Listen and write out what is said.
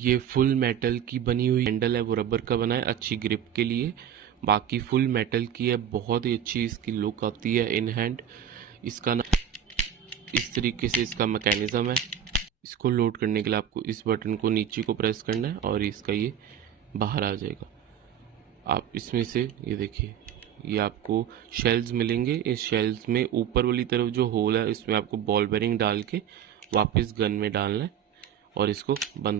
ये full metal की बनी हुई हैंडल है, वो रबर का बना है अच्छी ग्रिप के लिए। बाकी फुल मेटल की है, बहुत ही अच्छी इसकी लुक आती है इन हैंड। इसका ना इस तरीके से इसका मैकेनिज्म है। इसको लोड करने के लिए आपको इस बटन को नीचे को प्रेस करना है और इसका ये बाहर आ जाएगा। आप इसमें से ये देखिए, ये आपको शेल्स मिलेंगे। इस शेल्स में ऊपर वाली तरफ जो होल है, इसमें आपको बॉल बेरिंग डाल के वापस गन में डालना है और इसको बंद